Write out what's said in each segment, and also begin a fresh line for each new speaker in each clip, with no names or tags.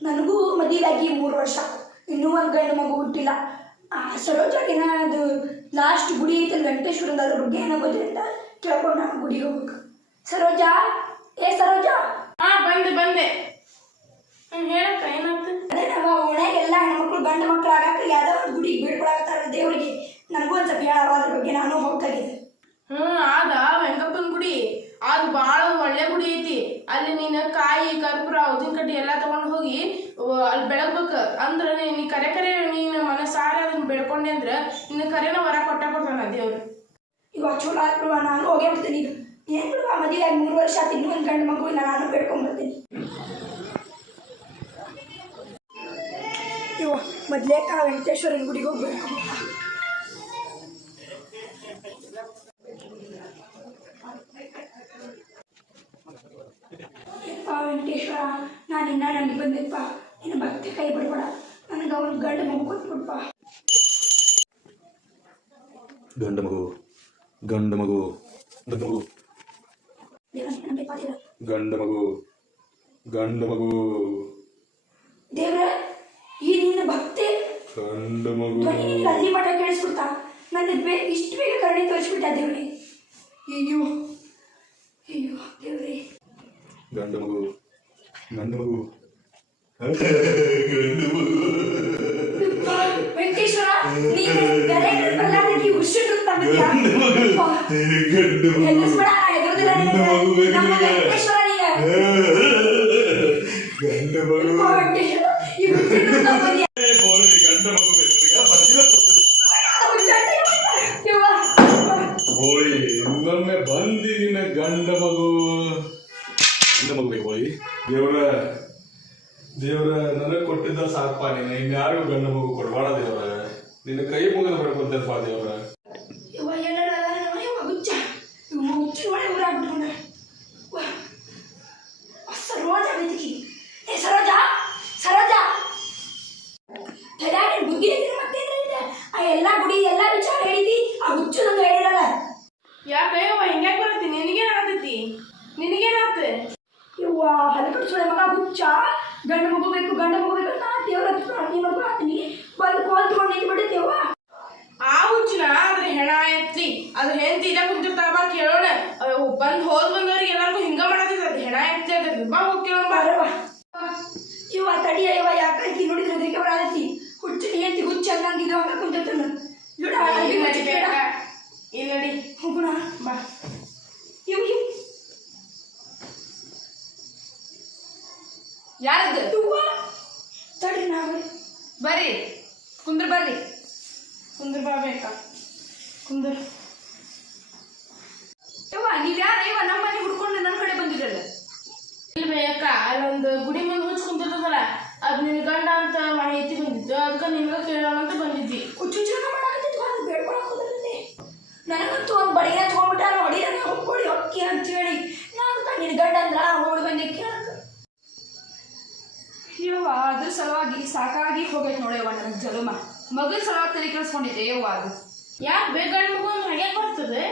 ನನಗೂ ಮದುವೆಯಾಗಿ ಮೂರು ವರ್ಷ ಇನ್ನೂ ಒಂದು ಗಂಡು ಮಗು ಹುಟ್ಟಿಲ್ಲ. ಆ ಸರೋಜಾಗಿನ ಅದು ಲಾಸ್ಟ್ ಗುಡಿ ಐತೆ ವೆಂಕಟೇಶ್ವರದ ಅದ್ರ ಬಗ್ಗೆ ಏನೋ ಗೊತ್ತಿಲ್ಲ. ಕೇಳ್ಕೊಂಡು ನಾನು ಗುಡಿಗೆ ಹೋಗ್ಬೇಕು. ಸರೋಜಾ? ಏ ಸರೋಜಾ?
ಹಾ ಬಂದೆ ಬಂದೆ. ಹೇಳಕ್ಕ ಏನಾಗ್ತದೆ
ಅದೇ ನಮ್ಮ ಓಣ್ಯಾಗೆಲ್ಲ ಹೆಣ್ಮಕ್ಳು ಗಂಡು ಮಕ್ಳು ಆಗಾಕ ಯಾವ್ದೋ ಒಂದು ಗುಡಿಗೆ ಬೀಳ್ಕೊಳಕತ್ತಾರ ದೇವ್ರಿಗೆ. ನನಗೂ ಒಂದು ಸ್ವಲ್ಪ ಹೇಳವ ಅದ್ರ ಬಗ್ಗೆ ನಾನು ಹೋಗ್ತಾಗಿದ್ದೆ
ಹ್ಮ್ ಆದ ವೆಂಕಪ್ಪನ ಗುಡಿ ಅದು ಬಾಳ ಒಳ್ಳೆ ಗುಡಿ ಐತಿ ಅಲ್ಲಿ ನೀನು ಕಾಯಿ ಕರ್ಪೂರ, ಉದ್ದಿನ ಕಡ್ಡಿ ಎಲ್ಲ ತಗೊಂಡು ಹೋಗಿ ಅಲ್ಲಿ ಬೆಳಗ್ಬೇಕು. ಅಂದ್ರೆ ನೀ- ಕರೆ ಕರೆ ನೀನು ಮನಸಾರೆ ಅದನ್ನ ಬೆಳ್ಕೊಂಡೆ ಅಂದ್ರೆ ನಿನ್ನ ಕರೆನ ವರ ಕೊಟ್ಟ ಕೊಡ್ತಾನ ದೇವ್ರು.
ಇವಾಗ ಚಲೋ ಆಯ್ತು ನಾನು ಹೋಗೇ ಬಿಡ್ತೀನಿ ಏನು ಬಿಡುವ ಆಗಿ ಮೂರು ವರ್ಷ ಆತು, ಇನ್ನೂ ಒಂದು ಗಂಡು ಮಗು ಇಲ್ಲ, ನಾನು ಬೆಳ್ಕೊಂಡ್ಬರ್ತೀನಿ ಇವ ಮೊದಲೇ ಆ ವೆಂಕಟೇಶ್ವರನ ಗುಡಿಗೆ ಹೋಗ್ಬೇಕು ಯಪ್ಪ ವೆಂಕಟೇಶ್ವರ ನಾನು ಇನ್ನ ನನಗೆ ನಿನ್ನ ಭಕ್ತಿ ಕೈ ಬಿಡಬೇಡ. ನನಗೆ ಅವನು ಗಂಡು ಮಗು ಕೊಟ್ಬಿಡ್ಪ.
ಗಂಡು ಮಗು ಗಂಡು ಮಗು ಗಂಡು ಮಗು. ಗಂಡು ಮಗು ಗಂಡು ಮಗು.
ದೇವ್ರ ಈ ನಿನ್ನ ಭಕ್ತಿ
ಗಂಡು ಮಗು.
ಅಲ್ಲಿ ಮಠ ಕೇಳಿಸ್ಬಿಡ್ತಾ ನನ್ನ ಬೇ ಇಷ್ಟು ಬೇಗ ಕರುಣೆ ತೋರಿಸ್ಬಿಟ್ಟ ದೇವ್ರಿ. ಅಯ್ಯೋ ಅಯ್ಯೋ ದೇವ್ರಿ.
ಗಂಡ ಮಗು ಗಂಡು ಮಗು. ಹೋಳಿ ಇನ್ನೊಮ್ಮೆ ಬಂದಿ ನಿನ್ನ ಗಂಡ ಮಗು ಗಂಡ ಮಗು ಬೇಕು ಹೋಳಿ ದೇವ್ರ ದೇವ್ರ ನನಗೆ ಕೊಟ್ಟಿದ್ದ ಸಾಕಪ್ಪ ನೀನು. ಇನ್ಯಾರಿಗೂ ಗಂಡು ಮಗು ಕೊಡಬಾರ ದೇವ್ರ. ನಿನ್ನ ಕೈ ಮುಗಿದು ಬರ್ಕೊಂತಪ್ಪ ದೇವ್ರ
ಯವ್ವ, ಏನಾರ ಅದಾನ, ಯವ್ವ, ಹುಚ್ಚ. ಇವ್ನು ಹುಚ್ಚಿನ ಒಳಗೆ ಊರಾಗ್ಬಿಟ್ಕೊಂಡ. ವಾ. ಆ ಸರೋಜ ಬೆದಕಿ. ಏ ಸರೋಜ ಸರೋಜ ತಡ್ಯಾಗ ನಿನ್ ಬುದ್ಧಿ ಐತಿ ಮತ್ತೇನ್ರ ಇದೆ? ಆ ಎಲ್ಲ ಗುಡಿ ಎಲ್ಲ ವಿಚಾರ ಹೇಳಿದಿ ಆ ಹುಚ್ಚು ನಂಗೆ ಹೇಳಿರಲ್ಲ
ಯಾಕ ಯವ್ವ ಹಿಂಗ್ಯಾಕ್ ಬರತ್ತಿ ನಿನಗೇನ್ ಆಗತೈತಿ ನಿನಗೇನಾತ
ಇವ್ವ ಹಲಕಟ್ಟು ಸುಳೆ ಮಗ ಹುಚ್ಚ ಗಂಡು ಮಗು ಬೇಕು ಗಂಡ ಮಗು ಬೇಕು ನಾ ದೇವ್ರ ಹತ್ರ ಪ್ರಾರ್ಥನೆ ಮಾಡ್ಕೊಳತ್ತೀನಿ ಬಂದು ಕಾಲ್ ತಗೊಂಡು ನಿಂತು ಬಿಟ್ಟಿದ್ದೇವ
ಆ ಹುಚ್ಚನ ಅದ್ರ ಹೆಣ ಎತ್ತಿ ಅದ್ರ ಹೆಂಡತಿ ಇಲ್ಲ ಕುಂತಿರ್ತಾವ ಕೇಳೋಣ. ಬಂದ್ ಹೋದ್ ಬಂದವ್ರಿಗೆ ಎಲ್ಲಾರ್ಗು ಹಿಂಗ ಮಾಡತ್ತಿದ ಅದ್ ಹೆಣ ಎತ್ತಿ ಅದ್ರ ಬಾ ಹೋಗ್ ಕೇಳೋಣ ಬಾ
ಬರವ ಇವ ತಡಿಯ ಇವ ಯಾಕೈತಿ ನೋಡಿದ್ರೆ ಅದಕ್ಕೆ ಬರತಿ ಹುಚ್ಚು ನಿಯಂತಿ ಹುಚ್ಚ ಅನ್ನಂಗಿದ್ದು ಹಂಗ ಕುಂತಿರ್ತಾನ ನೋಡ
ಇಲ್ಲಿ ನಡಿ ಬೇಡ. ಇಲ್ಲಿ ನಡಿ
ಹೋಗೋಣ
ಬಾ
ಇವ್ ಇವ್
ಯಾರದು?
ತಡ್ರಿ ತಡಿ ನಾವೇ.
ಬರ್ರಿ. ಕುಂದ್ರ ಬರ್ರಿ. ಕುಂದ್ರ ಬಾ ಬೇಕ ಕುಂದ್ರ.
ನೀವ್ ಯಾರು? ಇವ ನಮ್ಮ ಮನೆ ಹುಡ್ಕೊಂಡು ನನ್ನ ಕಡೆ ಬಂದಿರಲ್ಲ.
ಇಲ್ಲಿ ಬೇಕ ಅಲ್ಲೊಂದು ಗುಡಿ ಮುಂದೆ ಹುಚ್ಚ ಕುಂತಿರ್ತದಲ್ಲ ಅದ್ ನಿನ್ ಗಂಡ ಅಂತ ಮಾಹಿತಿ ಬಂದಿತ್ತು ಅದಕ್ಕೆ ನಿನ್ಗ ಕೇಳೋಣ ಅಂತ ಬಂದಿದ್ವಿ
ಹುಚ್ಚುಚ್ಚನ ಮಾಡಾಕತ್ತಿದ್ವ ಅದು ಬೇಡ್ಕೊಳಕ್ ಹೋದ್ರಂತೆ ನನಗಂತೂ ಒಂದು ಬಡಿಗೆ ತಗೊಂಡ್ಬಿಟ್ಟ ನೋಡಿ ನನಗೆ ಹೊಕ್ಕೊಡಿ ಹೊಕ್ಕಿ ಅಂತ ಹೇಳಿ ನಾನು ನಿನ್ ಗಂಡ ಅಂದ್ರ
ಅದ್ರ ಸಲುವಾಗಿ ಸಾಕಾಗಿ ಹೋಗೈತೆ ನೋಡವ್ವ ನನ್ ಜಲಮ. ಮಗನ ಸಲುವಾಗಿ ತಲೆ ಕೆಡಿಸ್ಕೊಂಡಿದ್ದೆ ಯವ್ವ ಅದು.
ಯಾಕೆ ಬೇಗ ಗಂಡ ಮಗು ಹಾಗೆ ಬರ್ತದೆ?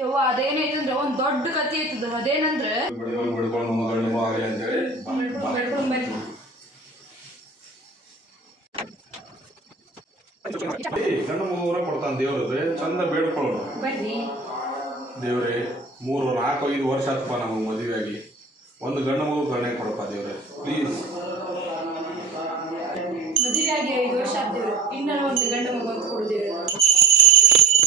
ಯವ್ವ ಅದೇನೈತಂದ್ರೆ ಒಂದ್ ದೊಡ್ಡ ಕತಿ ಐತದ. ಅದೇನಂದ್ರೆ
ಗಂಡ ಮಗು ಗಂಡ ಮಗುವನ್ನ ಕೊಡ್ತಾನೆ ದೇವ್ರದ್ದು ಚಂದ ಬೇಡ್ಕೊಳ್ಳೋಣ.
ಬನ್ನಿ.
ದೇವ್ರೆ ಮೂರು ನಾಲ್ಕು ಐದು ವರ್ಷ ಆತಪ್ಪ ನಮಗೆ ಮದುವೆ ಆಗಿ ಒಂದು ಗಂಡ ಮಗು ಕರ್ಣೆ ಕೊಡಪ್ಪ.
ಇನ್ನ ಒಂದು ಗಂಡ ಮಗು ಅಂತ ಕೊಡುದೇವ್ರು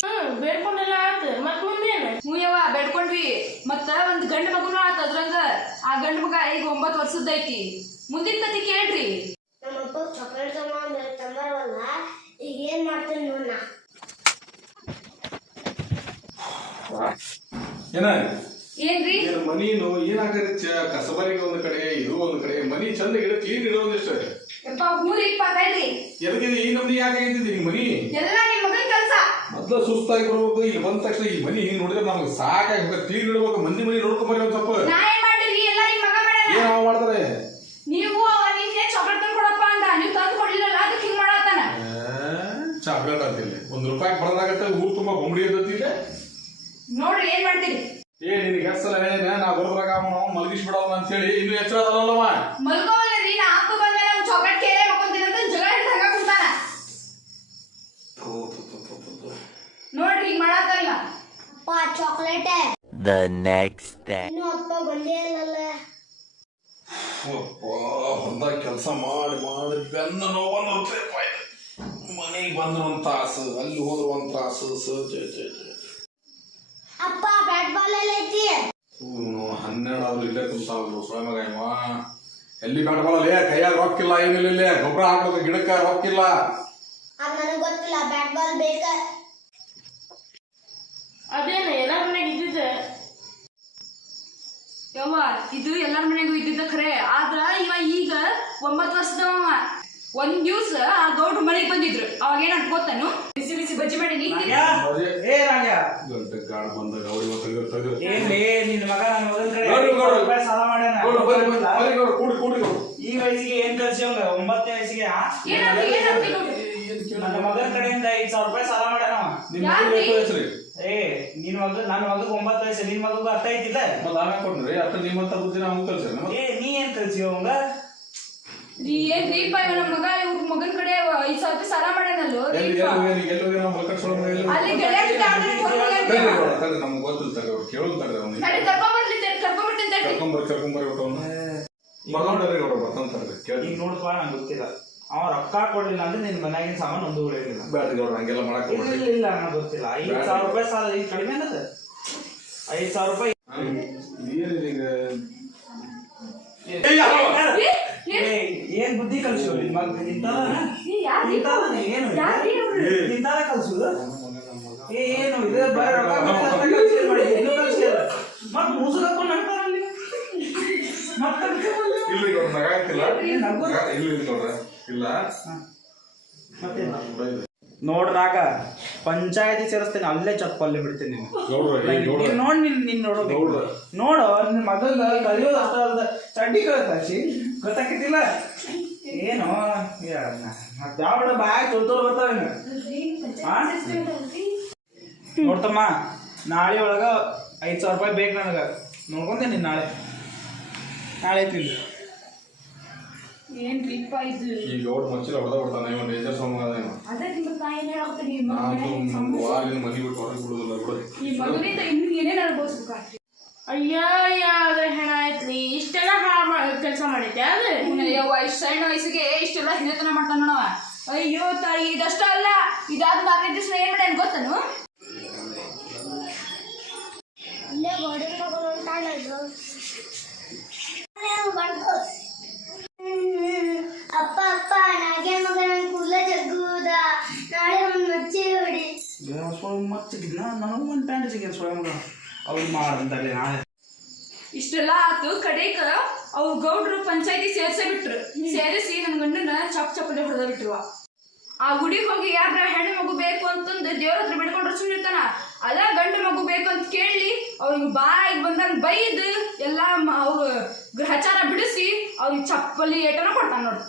ಹ್ಮ್ ಬೇಡ್ಕೊಂಡೆಲ್ಲ ಆತ. ಮತ್ ಮುಂದೇನು
ಹ್ಞೂ ಯವ್ವ ಬೇಡ್ಕೊಂಡ್ವಿ. ಮತ್ತ ಒಂದ್ ಗಂಡ ಮಗುನು ಆತ ಅದ್ರಂಗ. ಆ ಗಂಡ ಮಗ ಈಗ ಒಂಬತ್ತು ವರ್ಷದ್ದೈತಿ. ಮುಂದಿನ ಕತಿ ಕೇಳ್ರಿ.
ನಮ್ಮಪ್ಪ ಚಾಕ್ಲೇಟ್ ತಮ್ಮ ಅಂದ್ರೆ ತಂಬರವಲ್ಲ ಈಗ ಏನ್ ಮಾಡ್ತೀನಿ ನೋಡ
ಏನ?
ಏನ್ರಿ?
ಏನು ಮನೀನು? ಏನಾಗತ್ತೆ ಕಸಬರಿಗೆ ಒಂದು ಕಡೆ ಇದು ಒಂದ್ ಕಡೆ. ಮನಿ ಚಂದ ಗಿಡ ಕ್ಲೀನ್ ಇಡೋ ಒಂದಿಷ್ಟು
ಯಪ್ಪ ಊರಿಗೆ ಪಾತಾಯ್ರಿ
ಎದಕ್ಕಿದೆ ಈ ನಮ್ದು ಯಾಕೆ ಆಗೈತಿದೆ ಈ ಮನಿ
ಎಲ್ಲ ನಿಮ್ ಮಗನ ಕೆಲಸ
ಮೊದ್ಲು ಸುಸ್ತಾಗಿ ಬರ್ಬೇಕು ಇಲ್ಲಿ ಬಂದ ತಕ್ಷಣ ಈ ಮನಿ ಹಿಂಗ್ ನೋಡಿದ್ರೆ ನಮ್ಗೆ ಸಾಕಾಗಿ ಕ್ಲೀನ್ ಇಡ್ಬೇಕು ಮಂದಿ ಮನಿ ನೋಡ್ಕೊಂಬರಿ ಒಂದ್ ಸ್ವಲ್ಪ.
ನಾ ಏನ್ ಮಾಡಿರಿ ಎಲ್ಲ ನಿಮ್ ಮಗ ಮಾಡ್ಯಾನ.
ಏನ್ ಅವ ಮಾಡ್ತಾರೆ?
ನೀವು ಅವ ನಿನ್ನೆ ಚಾಕ್ಲೇಟ್ ತಂದು ಕೊಡಪ್ಪ ಅಂದ. ನೀವು ತಂದು ಕೊಡ್ಲಿಲ್ಲ ಅದಕ್ಕೆ ಹಿಂಗ್ ಮಾಡತ್ತಾನ?
ಚಾಕ್ಲೇಟ್ ಅಂತಿಲ್ಲ. ಒಂದ್ ರೂಪಾಯಿ ಬರೋದಾಗತ್ತೆ ಊರ್ ತುಂಬಾ ಬೊಂಬಡಿ ಇರ್ತೈತಿ
ನೋಡ್ರಿ ಏನ್ ಮಾಡ್ತೀರಿ?
ಏ ನಿನಗೆ ನಾ ಬರೋದ್ರಾಗ ಅವನು ಮಲಗಿಸ್ಬಿಡವನ ಅಂತ ಹೇಳಿ ಇನ್ನು ಎಚ್ಚರ ಅದಲ್ಲವ
ಮಲ್ಕೋವಲ್ರಿ ನಾ ಅಪ್ಪ ಬಂದ್ಮೇಲೆ ಅವ್ನು ಚಾಕ್ಲೇಟ್ ಕೇಳೇ ಮಕ್ಕೊಂತೀನಿ ಅಂತ ಜಗಳ ಹಿಡ್ದು ಹಂಗ ಕುಂತಾನ ನೋಡ್ರಿ ಈಗ ಮಾಡತ್ತಾನ ಇವ
ಅಪ್ಪ ಚಾಕ್ಲೇಟ್
The next day.
ಇನ್ನು ಅಪ್ಪ ಬಂದೇ ಇಲ್ಲಲ್ಲ.
ಹೊಲ್ದಾಗ ಕೆಲಸ ಮಾಡಿ ಮಾಡಿ ಬೆನ್ನ ನೋವನ್ನು ಮನೆಗೆ ಬಂದ್ರೆ ಒಂದ್ ತಾಸು ಅಲ್ಲಿ ಹೋದ್ರೆ ಒಂದ್ ತಾಸು
ಅಪ್ಪ ಬ್ಯಾಟ್ ಬಾಲ್ ಎಲ್ಲ ಐತಿ?
ಹನ್ನೆರಡು ಆದ್ರೂ ಇಲ್ಲೇ ಕುಂತಾವ್ರು ಸ್ವಯಂಗ ಇವ ಎಲ್ಲಿ ಬ್ಯಾಟ್ ಬಾಲ್ ಅಲ್ಲೇ? ಕೈಯಾಗ ರೊಕ್ಕಿಲ್ಲ ಏನಿಲ್ಲ ಇಲ್ಲೇ. ಗೊಬ್ಬರ ಹಾಕ್ಬೇಕು ಗಿಡಕ್ಕೆ ರೊಕ್ಕಿಲ್ಲ.
ಅದ್ ನನಗೆ ಗೊತ್ತಿಲ್ಲ ಬ್ಯಾಟ್ ಬಾಲ್ ಬೇಕ?
ಅದೇನ ಎಲ್ಲರ ಮನೆಗೆ ಇದ್ದಿದ್ದೆ
ಯವ್ವ ಇದು ಎಲ್ಲಾರ ಮನೆಗೂ ಇದ್ದಿದ್ದ ಖರೆ ಆದ್ರ ಇವ ಈಗ ಒಂಬತ್ತು ವರ್ಷದವ. ಒಂದ್ ದಿವ್ಸ ಆ ದೊಡ್ಡ ಮನೆಗೆ ಬಂದಿದ್ರು ಅವಾಗ ಏನ್ ಅನ್ಕೋತಾನು ಬಿಸಿ ಬಿಸಿ ಬಜ್ಜಿ ಮಾಡಿ
ಏ ರಾಜ
ಗಂಟೆ ಗಾಡ್ ಬಂದಾಗ ಅವ್ರಿಗೆ ತೆಗೆದು ತೆಗೆದು
ಏನ್ಲೇ ನಿನ್ ಮಗ ನನ್ನ ಮಗನ ಕಡೆ
ನೋಡ್ರಿ, ನೋಡ್ರಿ.
ಐವತ್ತು ರೂಪಾಯಿ ಸಾಲ ಮಾಡ್ಯಾನ
ಗೌಡ್ರು ಬರ್ರಿ, ಬರ್ರಿ, ಬರ್ರಿ ಗೌಡ್ರು, ಕೂಡಿ ಕೂಡಿ ಗೌಡ್ರು.
ಈ ವಯಸ್ಸಿಗೆ ಏನ್ ಕಲ್ಸಿ ಅವಂಗ ಒಂಬತ್ತನೇ ವಯಸ್ಸಿಗೆ ಆ?
ಗೌಡ್ರು?
ನನ್ನ ಮಗನ ಕಡೆಯಿಂದ ಐದ್ ಸಾವಿರ ರೂಪಾಯಿ ಸಾಲ ಮಾಡ್ಯಾನ ಅವ.
ನಿಮ್ ಮಗನಿಗೆ ಎಷ್ಟು ವಯಸ್ಸು ರೀ?
ಏ ನಿನ್ ಮಗ ನನ್ನ ಮಗಗ್ ಒಂಬತ್ತು ವಯಸ್ಸು ನಿನ್ ಮಗಗೂ ಅರ್ಥ ಐತಿಲ್ಲ
ಮತ್ತೆ ಆಮೇಲೆ ಕೊಡ್ರಿ ಅತ್ತ ನಿಮ್ಮಂತ ಬುದ್ಧಿ ನಾವು ಕಲ್ಸಿರಿ
ಏ ನೀ ಏನ್ ಕಲ್ಸಿ ಅವಂಗ?
ರೀ ಏನ್ ರೀಪ ಇವ ನಮ್ಮ ಮಗ ಇವ್ರ ಮಗನ್ ಕಡೆ ಐದ್ ಸಾವಿರ ರೂಪಾಯಿ ಸಾಲ ಮಾಡ್ಯಾನಲ್ಲೋ
ಎಲ್ಲಿ
ರೀಪ.
ಎಲ್ಲಿ ಎಲ್ಲಿ ಸೊಳ್ಳೆ ಎಲ್ಲಿ
ಅಲ್ಲಿ? ಗೆಳೆಯ ಜೊತೆ
ತಡ್ರಿ ನಮ್ಗೆ ಗೊತ್ತಿಲ್ಲ ತಡ್ರಿ ಅವ್ರು ಕೇಳೋದು ತಡ್ರಿ ಅವ್ನಿಗೆ
ನಡಿ ಕರ್ಕೊಂಬರ್ಲಿ ತಡಿ, ಕರ್ಕೊಂಬರ್ತೀನಿ ತಡಿ.
ಕರ್ಕೊಂಬರ್ರಿ ಒಟ್ಟು ಅವ್ನ. ಬರ್ಕೊಂಡ್ರಿ ಗೌಡ್ರು ಬರ್ತಾನೆ ತಡ್ರಿ ಕೇಳಿ
ಈಗ ನೋಡಪ್ಪ ನಂಗೆ ಗೊತ್ತಿಲ್ಲ. ಅವ ರೊಕ್ಕ ಕೊಡ್ಲಿಲ್ಲ ಅಂದ್ರೆ ನಿನ್ ಮನ್ಯಾಗಿನ ಸಾಮಾನು ಒಂದು ಉಳಿಯೋದಿಲ್ಲ.
ಬ್ಯಾಡ್ರಿ ಗೌಡ್ರು ಹಂಗೆಲ್ಲ ಮಾಡಕ್
ಇಲ್ಲ. ಇಲ್ಲ, ಇಲ್ಲ ನಂಗೆ ಗೊತ್ತಿಲ್ಲ. ಐದ್ ಸಾವಿರ ರೂಪಾಯಿ ಸಾಲ ಈಗ ಕಡಿಮೆ ಅನ್ನದ ಐದ್ ಸಾವಿರ ರೂಪಾಯಿ.
ಏನಿದೆ ಈಗ?
ಏ,
ಏ, ಏನ್ ಬುದ್ಧಿ ಕಲ್ಸು?
ಏ,
ಏನು ಕಲ್ಸುದು ಏ ಏನು ಇದು? ಬರೀ ರೊಕ್ಕ ಕೊಟ್ಟು ಅಂತ ಕಲ್ಸಿ ಏನ್ ಮಾಡಿದ್ರಿ? ಇನ್ನೂ ಕಲ್ಸಿಲ್ಲ. ಮತ್ತ್ ಮುಸುಕ್ ಹಾಕೊಂಡ್ ನಗ್ತಾರ ಅಲ್ಲಿ. ಮತ್ತ್ ಕಲ್ಸ್ಕೊಂಡ್
ಇಲ್ರಿ ಗೌಡ್ರು ನಗಾಕತ್ತಿಲ್ಲ
ನಗು?
ನಗ- ಇಲ್ಲ ಇಲ್ಲ ಗೌಡ್ರ. ಇಲ್ಲ.
ನೋಡ್ರಾಗ ಪಂಚಾಯತಿ ಸೇರಿಸ್ತೇನೆ ಅಲ್ಲೇ ಚಪ್ಪಲ್ಲಿ ಬಿಡ್ತೀನಿ ನೀನು. ನೋಡ್ ನಿನ್ ನಿನ್ ನೋಡೋದು.
ನೋಡ.
ನೋಡು ನಿನ್ ಮಗನ್ ಕಲಿಯೋದು ಅಷ್ಟ ಅಲ್ದ ಚಡ್ಡಿ ಕಳಿಸಿ ಗೊತ್ತಾಕಿದ್ದಿಲ್ಲ ಏನು? ಮತ್ತೆ ಯಾವ ಬಾಯ್ ತೊಳ್ತೋರ್ ಬರ್ತಾವ? ನೋಡ್ತಮ್ಮ ನಾಳೆ ಒಳಗ ಐದ್ ಸಾವಿರ ರೂಪಾಯಿ ಬೇಕು ನನಗ. ನೋಡ್ಕೊಂತೀನಿ ನಾಳೆ. ನಾಳೆ ಐತಿ
ಏನ್ ಇದು?
ಈ ಗೌಡ್ರ ಮಚ್ಚಿಲ ಹೊಡೆದ ಬಿಡ್ತಾನೆ ಇವ ಡೇಂಜರ್ ಸೋಮ ಅದ
ಅದೇ ನಿಮ್ಗೆ ನಾ ಏನ್ ಹೇಳಾಕತ್ತೀನಿ ಈ
ನಾನು
ಮಗನೇ
ವಾಲಿನ ಮನೆ ಬಿಟ್ಟು ಹೊರಗೆ ಬಿಡುದಿಲ್ಲ ಬಿಡು.
ಈ ಮಗನಿಂದ ಇನ್ನು ಏನೇನ್
ಅಯ್ಯ ಯಾವ್ದ್ರ ಹೆಣ ಆಯ್ತ್ಲಿ ಇಷ್ಟೆಲ್ಲ ಹಾಳು ಕೆಲಸ ಮಾಡೈತೆ ಅದು?
ಯವ್ವ ಇಷ್ಟ ಸಣ್ಣ ವಯಸ್ಸಿಗೆ ಇಷ್ಟೆಲ್ಲ ಹಿರಿತನ ಮಾಡ್ತಾನ ನೋಡವ. ಅಯ್ಯೋ ತಾಯಿ ಇದಷ್ಟ ಅಲ್ಲ. ಇದಾದ ನಾಲ್ಕೈದು ದಿವಸ ಏನ್ ಮಾಡ್ಯಾನ ಗೊತ್ತನು?
ಇಲ್ಲೇ ಗೋಡೆ ಮಗನು ಅಂತಾನದು ಬಂತು ಅಪ್ಪ ಅಪ್ಪ ನಾಗೆ ಮಗ ನನ್ ಕೂದಲ ಜಗ್ಗುವುದ ನಾಳೆ ಒಂದು ಮಚ್ಚಿ ಹೊಡಿ
ನನಗೂ ಒಂದು ಪ್ಯಾಂಟ್ ಅವ್ರು ಮಾಡಂತಾರೆ ನಾಳೆ.
ಇಷ್ಟೆಲ್ಲ ಆತು, ಕಡೆಕ ಅವ್ರು ಗೌಡ್ರು ಪಂಚಾಯತಿ ಸೇರ್ಸೇ ಬಿಟ್ರು. ಸೇರಿಸಿ ನನ್ ಗಂಡನ ಚಪ್ ಚಪ್ಪಲಿ ಹೊಡೆದ ಬಿಟ್ರುವ ಆ ಗುಡಿಗೆ ಹೋಗಿ ಯಾರ ಹೆಣ್ಣು ಮಗು ಬೇಕು ಅಂತಂದು ದೇವ್ರ ಹತ್ರ ಬಿಡ್ಕೊಂಡ್ರೆ ಸುಮ್ಮನಿರ್ತಾನ ಅದ ಗಂಡು ಮಗು ಬೇಕು ಅಂತ ಕೇಳಿ ಅವ್ರಿಗೆ ಬಾಯಿಗೆ ಬಂದಂಗ ಬೈದು ಎಲ್ಲಾ ಅವ್ರ ಗ್ರಹಚಾರ ಬಿಡಿಸಿ ಅವ್ರಿಗೆ ಚಪ್ಪಲಿ ಏಟನ ಕೊಡ್ತಾನ ನೋಡ್ರಿ